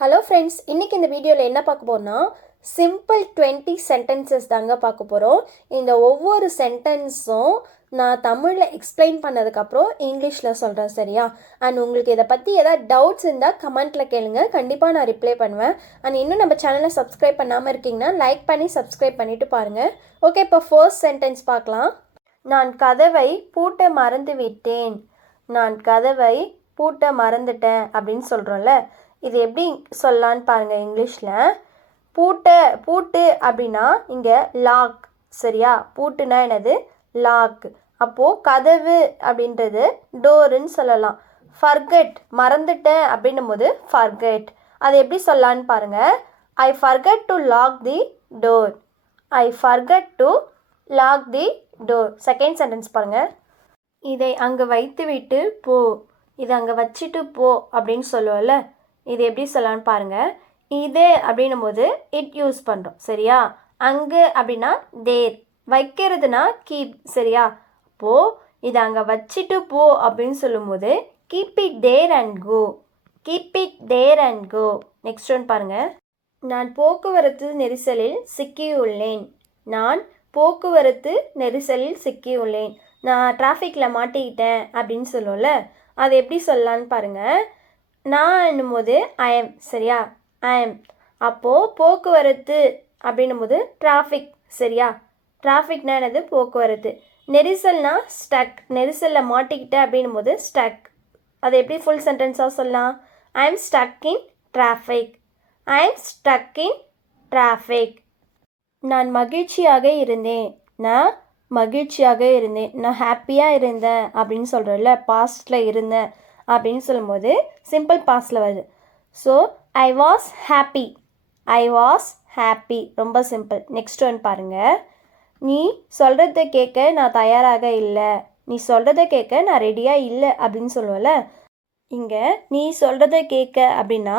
Hello friends, இன்றைக்கி இந்த வீடியோவில் என்ன பார்க்க போகிறோம்னா சிம்பிள் 20 சென்டென்சஸ் தாங்க பார்க்க போகிறோம். இந்த ஒவ்வொரு சென்டென்ஸும் நான் தமிழில் எக்ஸ்பிளைன் பண்ணதுக்கப்புறம் இங்கிலீஷில் சொல்கிறேன், சரியா? அண்ட் உங்களுக்கு இதை பற்றி ஏதாவது டவுட்ஸ் இருந்தால் கமெண்ட்டில் கேளுங்க, கண்டிப்பாக நான் ரிப்ளை பண்ணுவேன். அண்ட் இன்னும் நம்ம சேனலை சப்ஸ்கிரைப் பண்ணாமல் இருக்கீங்கன்னா லைக் பண்ணி சப்ஸ்கிரைப் பண்ணிவிட்டு பாருங்கள். ஓகே, இப்போ ஃபர்ஸ்ட் சென்டென்ஸ் பார்க்கலாம். நான் கதவை பூட்ட மறந்து விட்டேன். நான் கதவை பூட்ட மறந்துட்டேன் அப்படின்னு சொல்கிறோம்ல, இது எப்படி சொல்லலான்னு பாருங்கள். இங்கிலீஷில் பூட்டு அப்படின்னா இங்கே லாக், சரியா? பூட்டுனா என்னது? லாக். அப்போது கதவு அப்படின்றது டோருன்னு சொல்லலாம். ஃபர்கெட், மறந்துட்டேன் அப்படின்னும் போது ஃபர்கெட். அது எப்படி சொல்லலான்னு பாருங்கள். I forget to lock the door. I forget to lock the door. Second sentence பாருங்கள். இதை அங்கே வைத்து விட்டு போ. இதை அங்கே வச்சுட்டு போ அப்படின்னு சொல்லுவோம்ல, இது எப்படி சொல்லலான்னு பாருங்கள். இது அப்படின்னும் போது இட் யூஸ் பண்ணுறோம், சரியா? அங்கே அப்படின்னா தேர், வைக்கிறதுனா கீப், சரியா? அப்போது இதை அங்கே வச்சுட்டு போ அப்படின்னு சொல்லும்போது keep it there and go. Keep it there and go. Next one பாருங்கள். நான் போக்குவரத்து நெரிசலில் சிக்கியுள்ளேன். நான் போக்குவரத்து நெரிசலில் சிக்கியுள்ளேன். நான் டிராஃபிக்கில் மாட்டிக்கிட்டேன் அப்படின்னு சொல்லுவோம்ல, அது எப்படி சொல்லலான்னு பாருங்கள். நான் என்னும் போது ஐஎம், சரியா? ஐஎம். அப்போது போக்குவரத்து அப்படின்னும் போது டிராஃபிக், சரியா? டிராஃபிக்னா என்னது? போக்குவரத்து. நெரிசல்னா ஸ்டக், நெரிசலில் மாட்டிக்கிட்டேன் அப்படின்னும் போது ஸ்டக். அது எப்படி ஃபுல் சென்டென்ஸாக சொல்லலாம்? I am stuck in traffic. I am stuck in traffic. நான் மகிழ்ச்சியாக இருந்தேன். நான் மகிழ்ச்சியாக இருந்தேன். நான் ஹாப்பியாக இருந்தேன் அப்படின்னு சொல்கிறேன்ல, பாஸ்டில் இருந்தேன் அப்படின்னு சொல்லும்போது சிம்பிள் பாஸ்டில் வருது. So I was happy. I was happy, ரொம்ப சிம்பிள். நெக்ஸ்ட் ஒன் பாருங்கள். நீ சொல்கிறத கேட்க நான் தயாராக இல்லை. நீ சொல்கிறத கேட்க நான் ரெடியாக இல்லை அப்படின்னு சொல்லுவேன்ல, இங்கே நீ சொல்கிறத கேட்க அப்படின்னா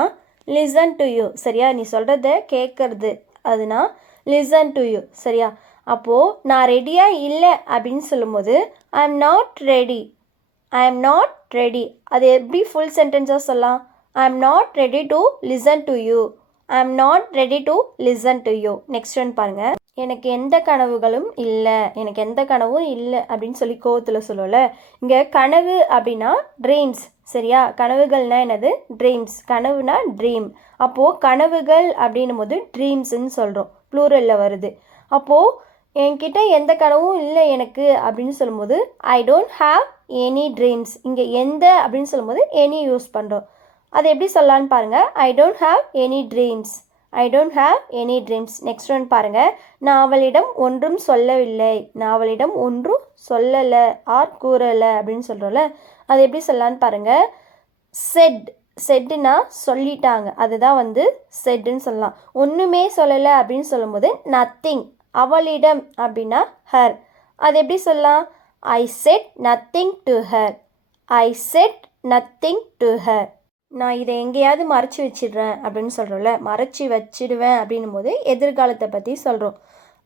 லிசன் டு யூ, சரியா? நீ சொல்கிறத கேட்கறது அதுனா லிசன் டு யூ, சரியா? அப்போது நான் ரெடியாக இல்லை அப்படின்னு சொல்லும்போது I am not ready. I am not ready. அது எப்படி ஃபுல் சென்டென்ஸாக சொல்லலாம்? I am not ready to listen to you. I am not ready to listen to you. Next one பாருங்கள். எனக்கு எந்த கனவுகளும் இல்லை. எனக்கு எந்த கனவும் இல்லை அப்படின்னு சொல்லி கோவத்தில் சொல்லுவோம்ல, இங்கே கனவு அப்படின்னா ட்ரீம்ஸ், சரியா? கனவுகள்னால் என்னது? ட்ரீம்ஸ். கனவுனா ட்ரீம். அப்போது கனவுகள் அப்படின்னும் போது ட்ரீம்ஸ்ன்னு சொல்கிறோம், ப்ளூரலில் வருது. அப்போது என்கிட்ட எந்த கனவும் இல்லை எனக்கு அப்படின்னு சொல்லும்போது I don't have any dreams. இங்கே எந்த அப்படின்னு சொல்லும்போது எனி யூஸ் பண்ணுறோம். அது எப்படி சொல்லலான்னு பாருங்கள். I don't have any dreams. I don't have any dreams. Next one பாருங்கள். நான் அவளிடம் ஒன்றும் சொல்லவில்லை. நான் அவளிடம் ஒன்றும் சொல்லலை ஆர் கூறலை அப்படின்னு சொல்கிறோம்ல, அது எப்படி சொல்லலான்னு பாருங்கள். செட். செட்டுனா சொல்லிட்டாங்க, அதுதான் வந்து செட்டுன்னு சொல்லலாம். ஒன்றுமே சொல்லலை அப்படின்னு சொல்லும்போது நத்திங். அவளிடம் அப்படின்னா ஹர். அது எப்படி சொல்லலாம்? ஐ set nothing to her. I set nothing to her. நான் இதை எங்கேயாவது மறைச்சி வச்சிடுறேன் அப்படின்னு சொல்கிறோம்ல, மறைச்சி வச்சிடுவேன் அப்படின்னும் போது எதிர்காலத்தை பற்றி சொல்கிறோம்.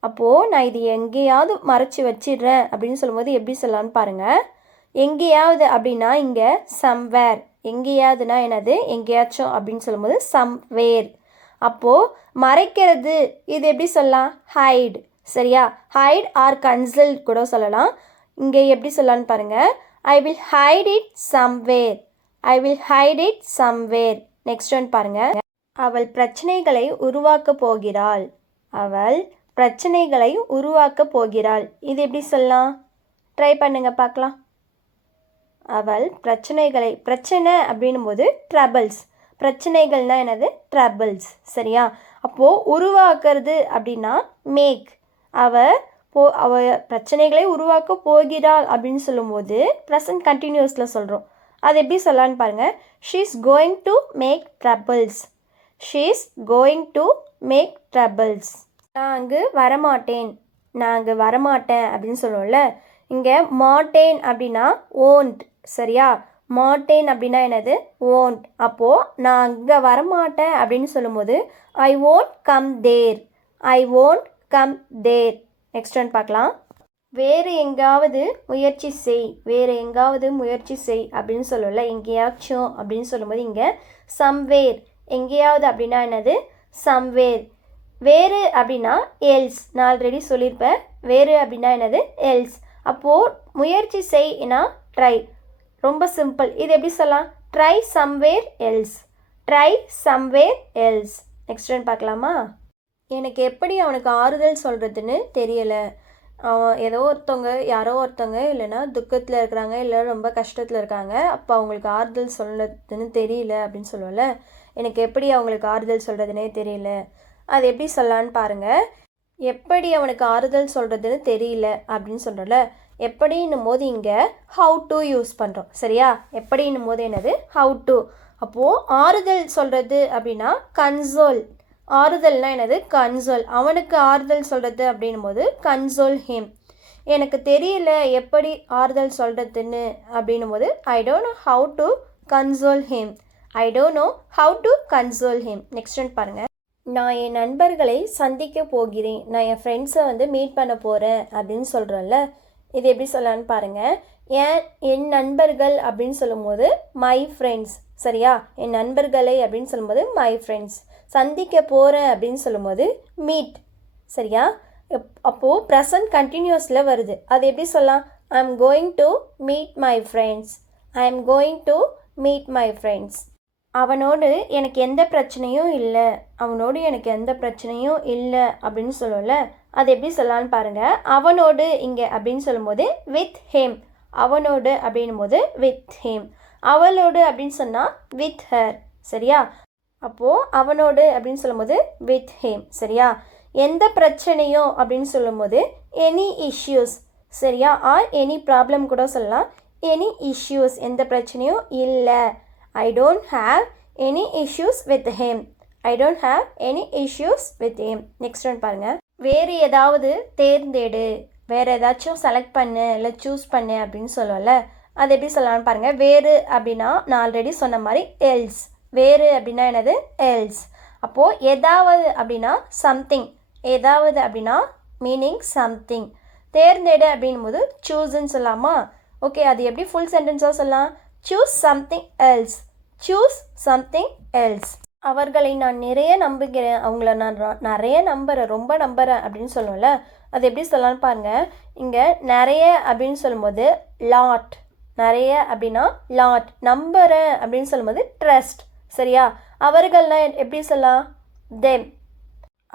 அப்போது நான் இது எங்கேயாவது மறைச்சி வச்சிடுறேன் அப்படின்னு சொல்லும்போது எப்படி சொல்லலான்னு பாருங்கள். எங்கேயாவது அப்படின்னா இங்கே சம்வேர். எங்கேயாவதுனா என்னது? எங்கேயாச்சும் அப்படின்னு சொல்லும்போது சம்வேர். அப்போது மறைக்கிறது இது எப்படி சொல்லலாம்? ஹைட், சரியா? ஹைட் ஆர் கன்சல் கூட சொல்லலாம். இங்கே எப்படி சொல்லலான்னு பாருங்கள். I will hide it somewhere. I will hide it somewhere. Next one பாருங்கள். அவள் பிரச்சனைகளை உருவாக்க போகிறாள். அவள் பிரச்சனைகளை உருவாக்க போகிறாள். இது எப்படி சொல்லலாம்? ட்ரை பண்ணுங்க பார்க்கலாம். அவள் பிரச்சனைகளை, பிரச்சனை அப்படின்னும் போது ட்ரபிள்ஸ். பிரச்சனைகள்னால் என்னது? ட்ரபிள்ஸ், சரியா? அப்போது உருவாக்குறது அப்படின்னா மேக். அவ பிரச்சனைகளை உருவாக்க போகிறாள் அப்படின்னு சொல்லும்போது ப்ரெசன்ட் கண்டினியூஸில் சொல்கிறோம். அது எப்படி சொல்லலான்னு பாருங்கள். She is going to make troubles. She is going to make troubles. நான் அங்கு வரமாட்டேன். நான் அங்கு வரமாட்டேன் அப்படின்னு சொல்லுவோம்ல, இங்கே மாட்டேன் அப்படின்னா ஓன்ட், சரியா? மாட்டேன் அப்படின்னா என்னது? ஓன்ட். அப்போது நான் அங்கே வரமாட்டேன் அப்படின்னு சொல்லும்போது I won't come there. I won't come there. Next one பார்க்கலாம். வேறு எங்காவது முயற்சி செய். வேறு எங்காவது முயற்சி செய் அப்படின்னு சொல்லல, எங்கேயாச்சும் அப்படின்னு சொல்லும்போது இங்கே சம்வேர் எங்கேயாவது அப்படின்னா என்னது சம்வேர். வேறு அப்படின்னா எல்ஸ். நான் ஆல்ரெடி சொல்லியிருப்பேன். வேறு அப்படின்னா என்னது எல்ஸ். அப்போது முயற்சி செய்யினா ட்ரை. ரொம்ப சிம்பிள். இது எப்படி சொல்லலாம்? Try somewhere else. Try somewhere else. Next one பார்க்கலாமா? எனக்கு எப்படி அவனுக்கு ஆறுதல் சொல்கிறதுன்னு தெரியலை. அவன் யாரோ ஒருத்தவங்க இல்லைன்னா துக்கத்தில் இருக்கிறாங்க, இல்லை ரொம்ப கஷ்டத்தில் இருக்காங்க. அப்போ அவங்களுக்கு ஆறுதல் சொல்கிறதுன்னு தெரியல அப்படின்னு சொல்லுவோம்ல. எனக்கு எப்படி அவங்களுக்கு ஆறுதல் சொல்கிறதுனே தெரியல. அது எப்படி சொல்லலான்னு பாருங்கள். எப்படி அவனுக்கு ஆறுதல் சொல்கிறதுன்னு தெரியல அப்படின்னு சொல்கிறோம்ல. எப்படின்னும் போது இங்கே ஹவு டு யூஸ் பண்ணுறோம். சரியா? எப்படின்னும் போது என்னது ஹவு டு. அப்போது ஆறுதல் சொல்கிறது அப்படின்னா கன்சோல். ஆறுதல்னா என்னது? கன்சோல். அவனுக்கு ஆறுதல் சொல்கிறது அப்படின்னும் போது கன்சோல் ஹிம். எனக்கு தெரியல எப்படி ஆறுதல் சொல்கிறதுன்னு அப்படின்னும் போது I don't know how to console him. I don't know how to console him. Next one பாருங்கள். நான் என் நண்பர்களை சந்திக்க போகிறேன். நான் என் ஃப்ரெண்ட்ஸை மீட் பண்ண போகிறேன் அப்படின்னு சொல்கிறேன்ல. இது எப்படி சொல்லலான்னு பாருங்கள். என் நண்பர்கள் அப்படின்னு சொல்லும்போது மை ஃப்ரெண்ட்ஸ். சரியா? என் நண்பர்களை அப்படின்னு சொல்லும்போது மை ஃப்ரெண்ட்ஸ். சந்திக்க போகிறேன் அப்படின்னு சொல்லும்போது மீட். சரியா? அப்போது ப்ரெசன்ட் கண்டினியூஸில் வருது. அது எப்படி சொல்லலாம்? I am going to meet my friends. I am going to meet my friends. அவனோடு எனக்கு எந்த பிரச்சனையும் இல்லை. அவனோடு எனக்கு எந்த பிரச்சனையும் இல்லை அப்படின்னு சொல்லுவோம்ல. அது எப்படி சொல்லலான்னு பாருங்கள். அவனோடு இங்கே அப்படின்னு சொல்லும்போது வித் ஹிம். அவனோடு அப்படின்னும் போது வித் ஹிம். அவளோடு அப்படின்னு சொன்னால் வித் ஹர். சரியா? அப்போது அவனோடு அப்படின்னு சொல்லும்போது வித் ஹிம். சரியா? எந்த பிரச்சனையும் அப்படின்னு சொல்லும்போது எனி இஷ்யூஸ். சரியா? ஆர் எனி ப்ராப்ளம் கூட சொல்லலாம். Any issues. எந்த பிரச்சனையும் இல்லை. I don't have any issues with him. I don't have any issues with him. Next one பாருங்கள். வேறு ஏதாவது தேர்ந்தெடு. வேறு ஏதாச்சும் செலக்ட் பண்ணு இல்லை சூஸ் பண்ணு அப்படின்னு சொல்லுவோம்ல. அது எப்படி சொல்லலாம்னு பாருங்கள். வேறு அப்படின்னா நான் ஆல்ரெடி சொன்ன மாதிரி எல்ஸ். வேறு அப்படின்னா என்னது? எல்ஸ். அப்போது ஏதாவது அப்படின்னா சம்திங். ஏதாவது அப்படின்னா மீனிங் சம்திங். தேர்ந்தெடு அப்படின்னும் போது சூஸ்ன்னு சொல்லலாமா? ஓகே, அது எப்படி ஃபுல் சென்டென்ஸாக சொல்லலாம்? choose something else. choose something else. அவர்களை நான் நிறைய நம்புகிறேன். அவங்கள நான் நிறைய நம்புகிறேன், ரொம்ப நம்புகிறேன் அப்படின்னு சொல்லுவோம்ல. அது எப்படி சொல்லலாம்னு பாருங்கள். இங்கே நிறைய அப்படின்னு சொல்லும்போது லாட். நிறைய அப்படின்னா லாட். நம்புகிறேன் அப்படின்னு சொல்லும்போது ட்ரஸ்ட். சரியா? அவர்கள்லாம் எப்படி சொல்லலாம்? தெம்.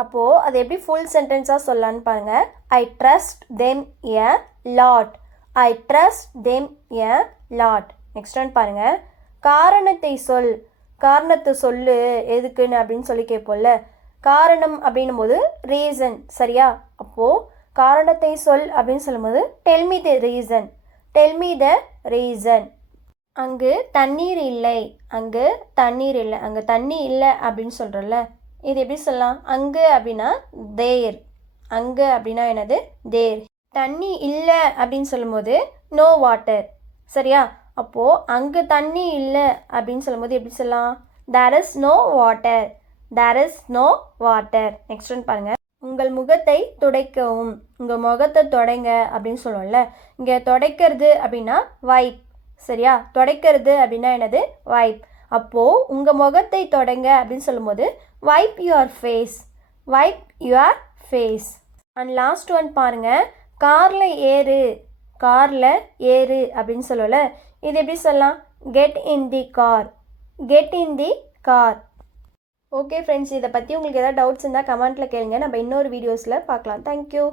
அப்போது அது எப்படி ஃபுல் சென்டென்ஸாக சொல்லலான்னு பாருங்கள். I trust them a lot. I trust them a lot. Next one பாருங்கள். காரணத்தை சொல். காரணத்தை சொல்லு எதுக்குன்னு அப்படின்னு சொல்லி கேட்போம்ல. காரணம் அப்படின்னும் போது ரீசன். சரியா? அப்போது காரணத்தை சொல் அப்படின்னு சொல்லும்போது tell me the reason. Tell me the reason. அங்கு தண்ணீர் இல்லை. அங்கு தண்ணீர் இல்லை. அங்கே தண்ணி இல்லை அப்படின்னு சொல்கிறோம்ல. இது எப்படி சொல்லலாம்? அங்கு அப்படின்னா தேர். அங்கு அப்படின்னா என்னது? தேர். தண்ணி இல்லை அப்படின்னு சொல்லும்போது நோ வாட்டர். சரியா? அப்போது அங்கே தண்ணி இல்லை அப்படின்னு சொல்லும்போது எப்படி சொல்லலாம்? There is no water. There is no water. Next one பாருங்கள். உங்கள் முகத்தை துடைக்கவும். உங்கள் முகத்தை தொடைங்க அப்படின்னு சொல்லுவோம்ல. இங்கே துடைக்கிறது அப்படின்னா வைப். சரியா? துடைக்கிறது அப்படின்னா என்னது? வைப். அப்போது உங்கள் முகத்தை தொடங்க அப்படின்னு சொல்லும்போது wipe your face. Wipe your face. And last one பாருங்கள். காரில் ஏறு. காரில் ஏறு அப்படின்னு சொல்லல. இது எப்படி சொல்லலாம்? Get in the car. Get in the car. Okay friends, இதை பற்றி உங்களுக்கு ஏதாவது டவுட்ஸ் இருந்தால் கமெண்ட்டில் கேளுங்க. நம்ம இன்னொரு வீடியோஸில் பார்க்கலாம். தேங்க்யூ.